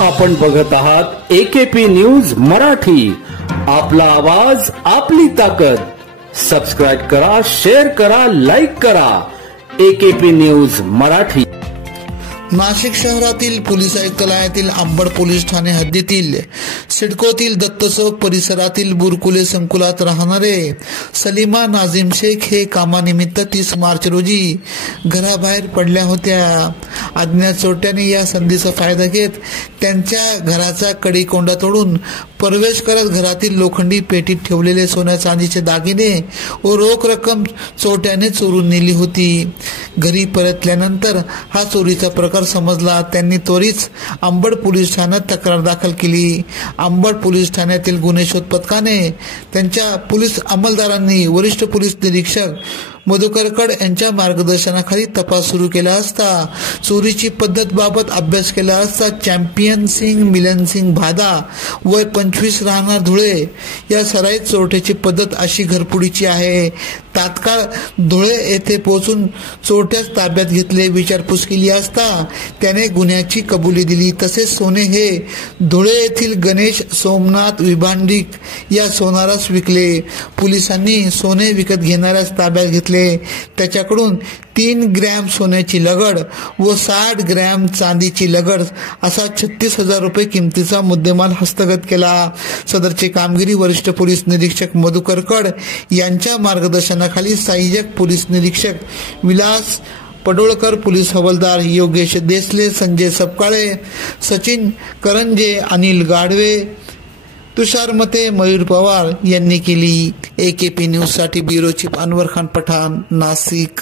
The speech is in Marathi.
आपण बघत आहात AKP न्यूज मराठी। आपला आवाज आपली ताकद। सबस्क्राइब करा, शेअर करा, लाईक करा। AKP news Marathi. नाशिक शहरातील पोलीस आयुक्तालयातील अंबड पोलीस ठाणे हद्दीतील सिडकोतील दत्त चौक परिसरातील बुरकुले संकुलात राहणारे सलीमा नाझीम शेख हे कामानिमित्त 30 मार्च रोजी घराबाहेर पडल्या होत्या। अज्ञात चोरट्यांनी या संधीचा फायदा घेत त्यांच्या घराचा कडेकोंडा तोडून प्रवेश करत घरातील लोखंडी पेटीत ठेवलेले सोन्या चांदीचे दागिने व रोख रक्कम चोरट्याने चोरून नेली होती। घरी परतल्यानंतर हा चोरीचा प्रकार समजला। त्यांनी त्वरित अंबड पोलीस ठाण्यात तक्रार दाखल केली। अंबड पोलीस ठाण्यातील गुन्हे शोध पथकाने त्यांच्या पोलीस अंमलदारांनी वरिष्ठ पोलीस निरीक्षक मधुकरकड यांच्या मार्गदर्शनाखाली तपास सुरू केला असता चोरीची पद्धत बाबत अभ्यास केला असता चॅम्पियन सिंग मिलन सिंग भादा वय 25 राहणार धुळे या सराईत चोरट्याची पद्धत अशी घरपुडीची आहे। तात्काळ धुळे येथे पोहोचून चोरट्यास ताब्यात घेतले। विचारपूस केली असता त्याने गुन्ह्याची कबुली दिली। तसेच सोने हे धुळे येथील गणेश सोमनाथ विभांडिक या सोनारास विकले। पोलिसांनी सोने विकत घेणाऱ्यास ताब्यात घेतले। त्याच्याकडून 3 ग्रॅम सोन्याची लगड व 60 ग्रॅम चांदीची लगड असा 36,000 रुपये किमतीचा मुद्देमाल हस्तगत केला। सदरची कामगिरी वरिष्ठ पोलीस निरीक्षक मधुकरकड यांच्या मार्गदर्शनाखाली सहाय्यक पोलीस निरीक्षक विलास पडोळकर, पोलीस हवालदार योगेश देसले, संजय सपकाळे, सचिन करंजे, अनिल गाडवे, तुषार मते, मयूर पवार यांनी केली। AKP न्यूज साठी ब्युरो चीफ अनवर खान पठाण, नाशिक।